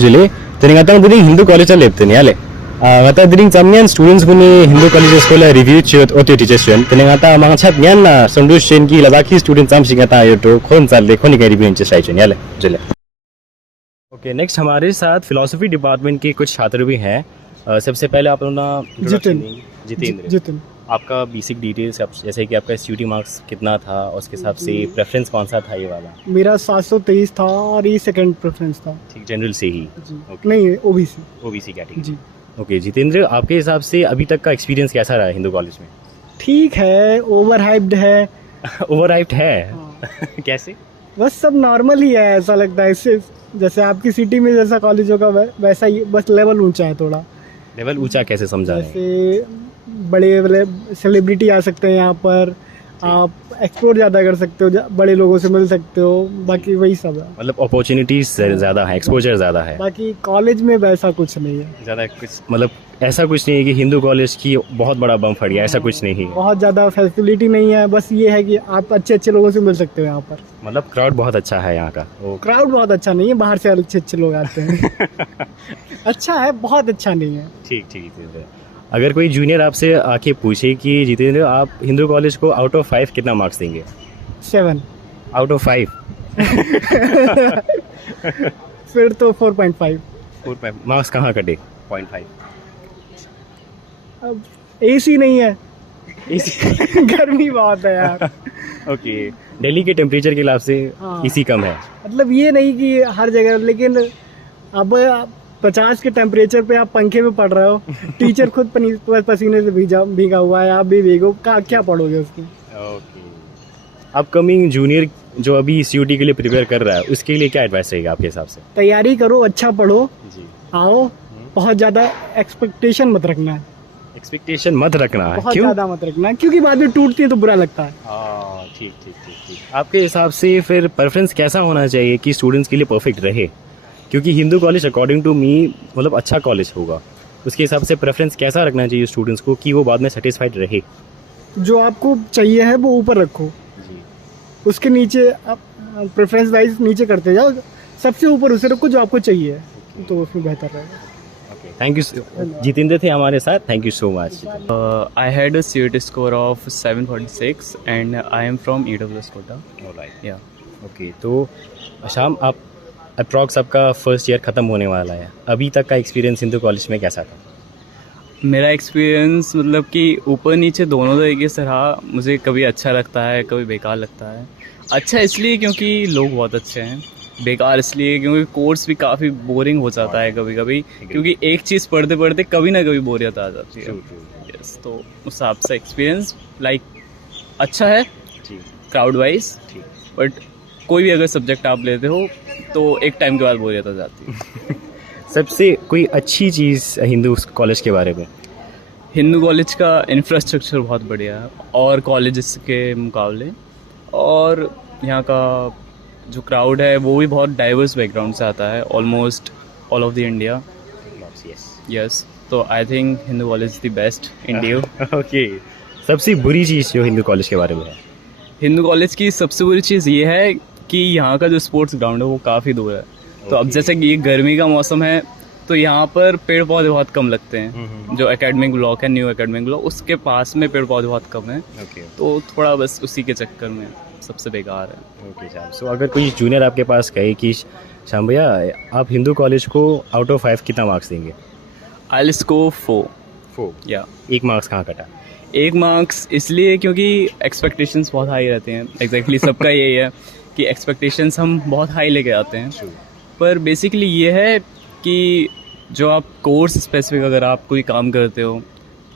Julie, then I got Hindu college left in Yale. During some young students who Hindu college school review chut or teachers then I got among chat Yana, Sundu Shenki, Lazaki students, some Singata to Konsa, the Konica review in Yale. Okay, next हमारे साथ philosophy department के कुछ छात्र भी हैं. सबसे पहले आप लोग जितिन आपका बेसिक डिटेल्स जैसे कि आपका एसयूटी मार्क्स कितना था और उसके हिसाब से प्रेफरेंस कौन सा था ये वाला. मेरा 723 था और ये सेकंड प्रेफरेंस था. ठीक, जनरल से ही okay. नहीं, ओबीसी कैटेगरी जी. ओके जितेंद्र, आपके हिसाब से अभी तक का एक्सपीरियंस कैसा रहा हिंदू कॉलेज में? ठीक है, ओवर हाइप्ड है. ओवर हाइप्ड है? कैसे? बस सब नॉर्मल ही है, ऐसा लगता है. इससे जैसे आपकी सिटी में जैसा कॉलेज होगा वैसा ही, बस लेवल ऊंचा है थोड़ा. लेवल ऊंचा कैसे समझा रहे हैं? जैसे बड़े सेलिब्रिटी आ सकते हैं यहाँ पर, आप एक्सप्लोर ज़्यादा कर सकते हो, बड़े लोगों से मिल सकते हो, बाकी वही सब है. मतलब अपॉर्चुनिटीज ज़्यादा है, एक्सपोजर ज़्यादा है. बाकी कॉलेज में वैसा कुछ नहीं है ज़्यादा कुछ, मतलब ऐसा कुछ नहीं है कि हिंदू कॉलेज की बहुत बड़ा बम फट गया, ऐसा कुछ नहीं है. बहुत ज़्यादा फैसिलिटी नहीं है, बस ये है कि आप अच्छे लोगों से मिल सकते हो यहाँ पर. मतलब क्राउड बहुत अच्छा है यहाँ का? क्राउड बहुत अच्छा नहीं है, बाहर से अच्छे लोग आते हैं. अच्छा है, बहुत अच्छा नहीं है. ठीक. अगर कोई जूनियर आपसे आके पूछे कि जितेंद्र आप हिंदू कॉलेज को आउट ऑफ 5 कितना मार्क्स देंगे? 7 आउट ऑफ 5. फिर तो 4.5. मार्क्स कहाँ कटे? 0.5. अब एसी नहीं है. एसी गर्मी बहुत है यार. ओके, दिल्ली के टेम्परेचर के हिसाब से एसी कम है. मतलब ये नहीं कि हर जगह, लेकिन अब 50 के टेम्परेचर पे आप पंखे में पढ़ रहे हो, टीचर खुद पसीने से भीगा हुआ है, आप भी भीगो, क्या पढ़ोगे उसकी. ओके, अपकमिंग जूनियर जो अभी सीयूटी के लिए प्रिपेयर कर रहा है उसके लिए क्या एडवाइस रहेगा आपके हिसाब से? तैयारी करो, अच्छा पढ़ो जी. आओ, बहुत ज़्यादा एक्सपेक्टेशन मत रखना है. एक्सपेक्टेशन मत रखना है? बहुत ज़्यादा मत रखना है, क्योंकि बाद में टूटती है तो बुरा लगता है. ठीक. आपके हिसाब से फिर प्रेफरेंस कैसा होना चाहिए कि स्टूडेंट्स के लिए परफेक्ट रहे? क्योंकि Hindu college according to me मतलब अच्छा कॉलेज होगा, उसके हिसाब से प्रेफरेंस कैसा रखना चाहिए स्टूडेंट्स को कि वो बाद में सेटिस्फाइड रहे? जो आपको चाहिए है वो ऊपर रखो जी. उसके नीचे आप प्रेफरेंस वाइज नीचे करते जाओ, सबसे ऊपर उसे रखो जो आपको चाहिए. तो उसमें बेहतर रहेगा. Thank you. जितेंद्र थे हमारे साथ, thank you so much. I had a CUET score of 746 and I am from EWS Kota. Alright. Yeah. Okay, तो शाम आप अप्रॉक्स आपका फर्स्ट ईयर ख़त्म होने वाला है, अभी तक का एक्सपीरियंस हिंदू कॉलेज में कैसा था? मेरा एक्सपीरियंस मतलब कि ऊपर नीचे दोनों तरीके से रहा. मुझे कभी अच्छा लगता है, कभी बेकार लगता है. अच्छा इसलिए क्योंकि लोग बहुत अच्छे हैं, बेकार इसलिए क्योंकि कोर्स भी काफ़ी बोरिंग हो जाता है कभी कभी, क्योंकि एक चीज़ पढ़ते पढ़ते कभी ना कभी बोरियत आ जाती है. यस, तो उस हिसाब से एक्सपीरियंस लाइक अच्छा है क्राउड वाइज, बट कोई भी अगर सब्जेक्ट आप लेते हो तो एक टाइम के बाद बोरियत आ जाती है. सबसे कोई अच्छी चीज़ हिंदू कॉलेज के बारे में? हिंदू कॉलेज का इंफ्रास्ट्रक्चर बहुत बढ़िया है और कॉलेजेस के मुकाबले, और यहाँ का जो क्राउड है वो भी बहुत डाइवर्स बैकग्राउंड से आता है, almost all of the India. Yes, तो I think Hindu college is the best in DU. Okay, सबसे बुरी चीज़ जो हिंदू कॉलेज के बारे में है? हिंदू कॉलेज की सबसे बुरी चीज़ ये है कि यहाँ का जो स्पोर्ट्स ग्राउंड है वो काफ़ी दूर है. तो अब जैसे कि ये गर्मी का मौसम है तो यहाँ पर पेड़ पौधे बहुत कम लगते हैं. जो एकेडमिक ब्लॉक है, न्यू एकेडमिक ब्लॉक, उसके पास में पेड़ पौधे बहुत कम हैं. तो थोड़ा बस उसी के चक्कर में सबसे बेकार है. ओके शाम, सो अगर कोई जूनियर आपके पास कहे कि शाम भैया आप हिंदू कॉलेज को आउट ऑफ 5 कितना मार्क्स देंगे? I will score 4. या 1 मार्क्स कहाँ कटा? 1 मार्क्स इसलिए क्योंकि एक्सपेक्टेशंस बहुत हाई रहते हैं. एग्जैक्टली सबका यही है कि एक्सपेक्टेशंस हम बहुत हाई लेके आते हैं. पर बेसिकली ये है कि जो आप कोर्स स्पेसिफिक अगर आप कोई काम करते हो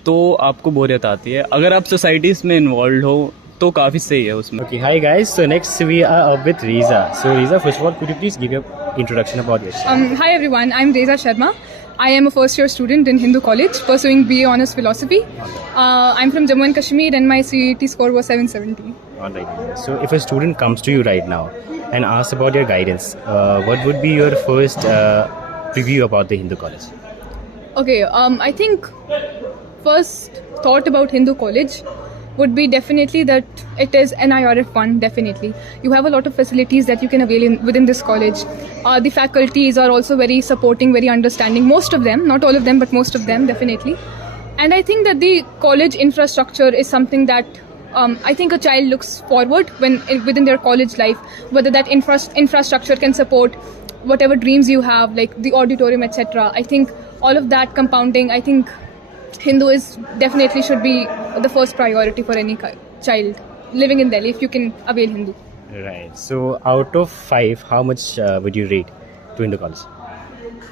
तो आपको बोरियत आती है. अगर आप सोसाइटीज़ में इन्वॉल्व हो तो काफ़ी सही है उसमें. Okay, hi guys. So next we are up with Riza. So Riza, first of all, could you please give your introduction about yourself? Hi everyone, I'm Reza Sharma. I am a first year student in Hindu College pursuing BA Honours Philosophy. I'm from Jammu and Kashmir and my CET score was 770. Alright. So if a student comes to you right now and asks about your guidance, what would be your first preview about the Hindu College? Okay, I think first thought about Hindu College would be definitely that it is NIRF 1, definitely. You have a lot of facilities that you can avail within this college. The faculties are also very supporting, very understanding. Most of them, not all of them, but most of them, definitely. And I think that the college infrastructure is something that I think a child looks forward within their college life, whether that infrastructure can support whatever dreams you have, like the auditorium, etc. I think all of that compounding, I think Hindu is definitely should be the first priority for any child living in Delhi if you can avail Hindu. Right. So out of 5, how much would you rate to Hindu college?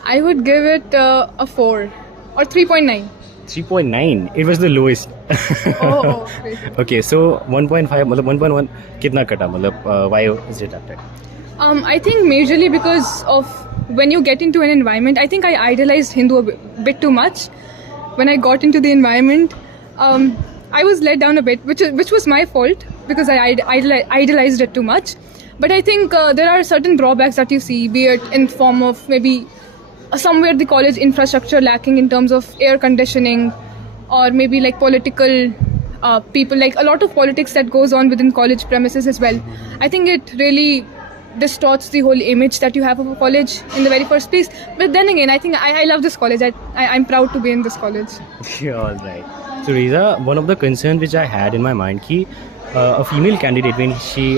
I would give it a 4 or 3.9. 3.9. It was the lowest. Oh, Okay, so 1.5, मतलब 1.1 कितना कटा, मतलब why is it after? I think majorly because of when you get into an environment, I think I idolized Hindu a bit too much. When I got into the environment, I was let down a bit, which was my fault because I idolized it too much. But I think there are certain drawbacks that you see, be it in form of maybe somewhere the college infrastructure lacking in terms of air conditioning, or maybe like political people, like a lot of politics that goes on within college premises as well. I think it really distorts the whole image that you have of a college in the very first place. But then again, I think I love this college. I'm proud to be in this college. All right. So Riza, one of the concerns which I had in my mind, ki a female candidate, when she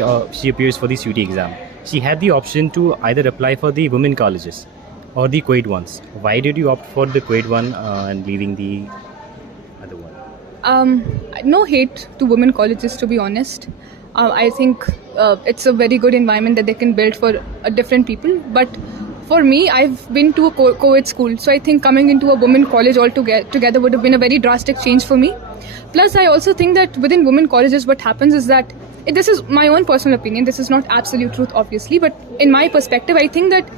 appears for the CUT exam, she had the option to either apply for the women colleges or the Kuwait ones. Why did you opt for the Kuwait one and leaving the other one? No hate to women colleges, to be honest. I think it's a very good environment that they can build for different people. But for me, I've been to a co-ed school, so I think coming into a women college altogether would have been a very drastic change for me. Plus, I also think that within women colleges, what happens is that, this is my own personal opinion, this is not absolute truth, obviously, but in my perspective, I think that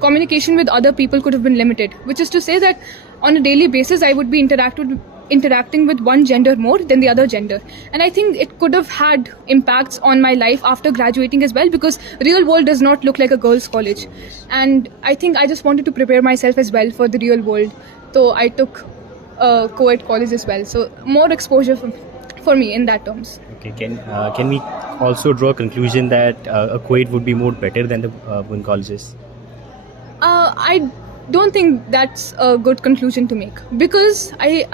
communication with other people could have been limited, which is to say that on a daily basis, I would be interacting with one gender more than the other gender, and I think it could have had impacts on my life after graduating as well, because real world does not look like a girls' college, and I think I just wanted to prepare myself as well for the real world, so I took co-ed college as well, so more exposure for me in that terms. Okay, can we also draw a conclusion that a Kuwait would be more better than the women colleges? I don't think that's a good conclusion to make, because I've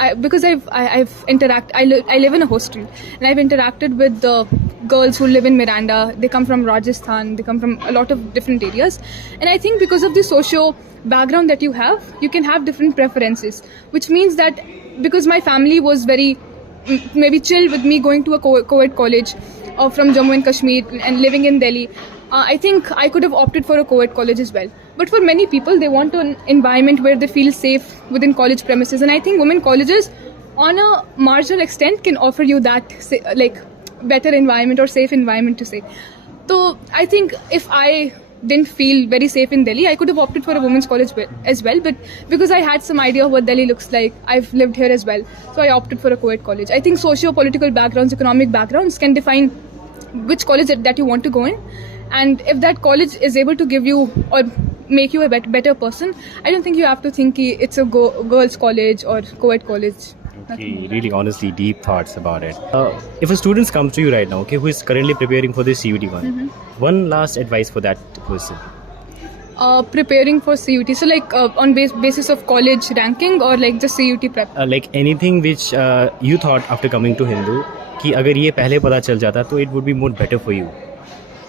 interacted. I live in a hostel, and I've interacted with the girls who live in Miranda. They come from Rajasthan. They come from a lot of different areas, and I think because of the socio background that you can have different preferences. Which means that because my family was very maybe chill with me going to a co-ed college from Jammu and Kashmir and living in Delhi, I think I could have opted for a co-ed college as well. But for many people, they want an environment where they feel safe within college premises, and I think women colleges on a marginal extent can offer you that like better environment or safe environment to say. So I think if I didn't feel very safe in Delhi, I could have opted for a women's college as well, but because I had some idea of what Delhi looks like, I've lived here as well, so I opted for a co-ed college. I think socio-political backgrounds, economic backgrounds can define which college that you want to go in, and if that college is able to give you or make you a better person, I don't think you have to think it's a girls' college or co-ed college. Okay, really honestly deep thoughts about it. If a student comes to you right now, okay, who is currently preparing for the CUT one, one last advice for that person. Preparing for CUT, so like on basis of college ranking or like just CUT prep? Like anything which you thought after coming to Hindu कि अगर ये पहले पता चल जाता तो it would be more better for you.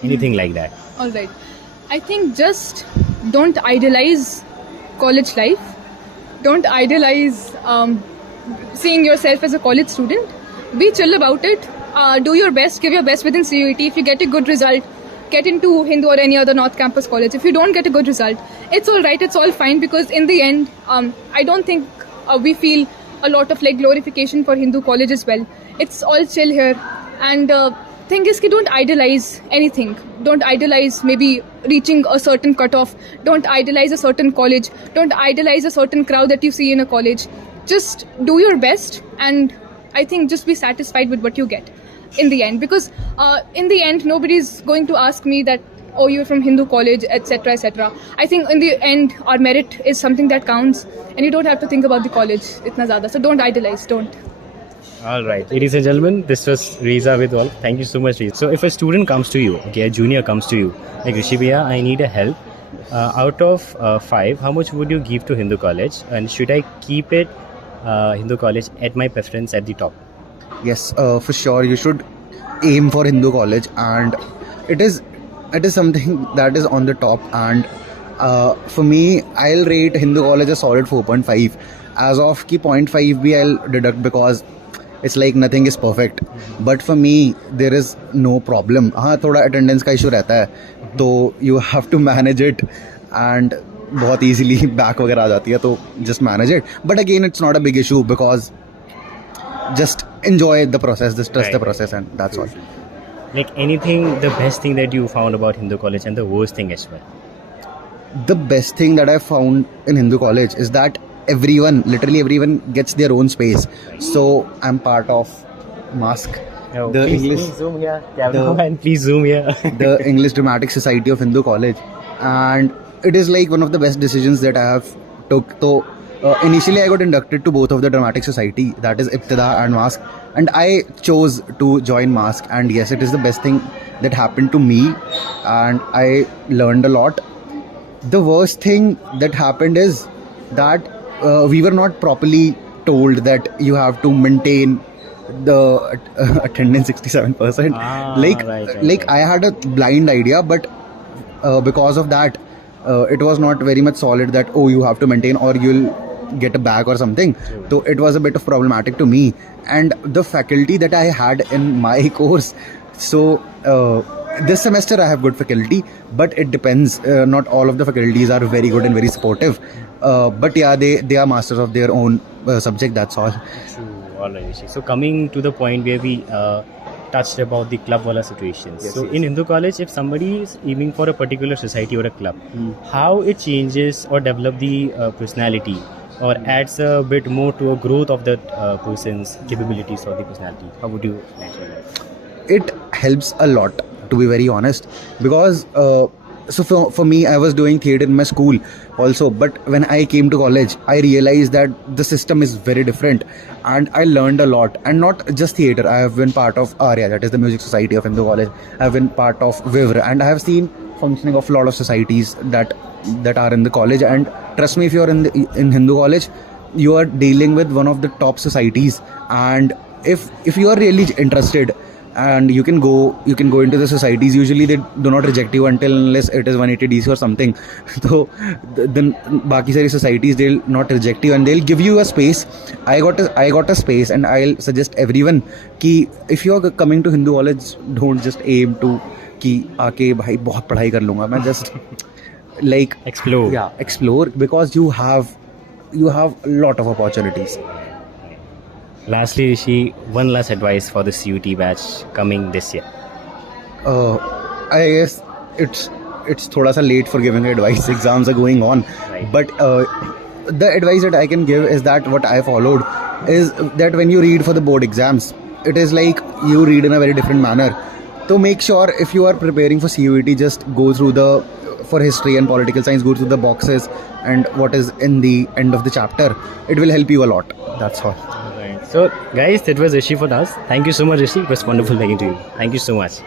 Anything like that. All right. I think just don't idolize college life. Don't idolize seeing yourself as a college student. Be chill about it. Do your best. Give your best within CUT. If you get a good result, get into Hindu or any other North Campus college. If you don't get a good result, it's all right. It's all fine, because in the end, I don't think we feel a lot of like glorification for Hindu college as well. It's all chill here. And thing is, don't idolize anything. Don't idolize maybe reaching a certain cutoff. Don't idolize a certain college. Don't idolize a certain crowd that you see in a college. Just do your best, and I think just be satisfied with what you get in the end, because in the end nobody's going to ask me that oh, you're from Hindu college, etc., etc. I think in the end, our merit is something that counts, and you don't have to think about the college itna zyada. So don't idolize, don't. All right, ladies and gentlemen, this was Riza with all. Thank you so much, Riza. So if a student comes to you, okay, a junior comes to you, like Rishi Bhaiya, I need a help. Out of 5, how much would you give to Hindu College? And should I keep it Hindu College at my preference at the top? Yes, for sure. You should aim for Hindu College, and it is something that is on the top. And for me, I'll rate Hindu College a solid 4.5. As of ki 0.5 bhi I'll deduct because it's like nothing is perfect. But for me, there is no problem. हाँ, थोड़ा attendance का issue रहता है, तो you have to manage it, and बहुत easily back वगैरह आ जाती है, तो just manage it. But again, it's not a big issue because just enjoy the process, just trust the Right. process, and that's all. Like anything, the best thing that you found about Hindu College and the worst thing as well. The best thing that I found in Hindu College is that literally everyone gets their own space. So I'm part of Mask, the English, zoom here. the- Please zoom here. the English Dramatic Society of Hindu College, and it is like one of the best decisions that I have took. So initially I got inducted to both of the Dramatic Society, that is Ibtida and Mask, and I chose to join Mask, and yes, it is the best thing that happened to me, and I learned a lot. The worst thing that happened is that we were not properly told that you have to maintain the attendance 67%. Right. I had a blind idea, but because of that, it was not very much solid that you have to maintain or you'll get a bag or something. So it was a bit of problematic to me, and the faculty that I had in my course. So this semester I have good faculty, but it depends. Not all of the faculties are very good and very supportive. But yeah, they are masters of their own subject. That's all. True. All right, Rishi. So coming to the point where we touched about the club wala situations. Yes, So yes. in Hindu College, if somebody is aiming for a particular society or a club, how it changes or develop the personality or adds a bit more to a growth of that person's capabilities or the personality? How would you mention that? It helps a lot, to be very honest, because so for me, I was doing theatre in my school also, but when I came to college, I realized that the system is very different, and I learned a lot. And not just theatre, I have been part of ARIA, that is the Music Society of Hindu College. I have been part of Vivre, and I have seen functioning of a lot of societies that are in the college. And trust me, if you're in Hindu College, you are dealing with one of the top societies, and if you are really interested, and you can go into the societies. Usually they do not reject you unless it is 180 DC or something. So then baki sari societies, they'll not reject you and they'll give you a space. I got a space, and I'll suggest everyone कि if you are coming to Hindu College, don't just aim to कि आके भाई बहुत पढ़ाई कर लूँगा मैं, just like explore, because you have a lot of opportunities. Lastly, Rishi, one last advice for the CUT batch coming this year. I guess it's thoda sa late for giving advice. Exams are going on, Right. but the advice that I can give is that what I followed is that when you read for the board exams, it is like you read in a very different manner. So make sure if you are preparing for CUT, just go through for history and political science, go through the boxes and what is in the end of the chapter. It will help you a lot. That's all. So guys, that was Rishi for us. Thank you so much, Rishi. It was wonderful talking to you. Thank you so much.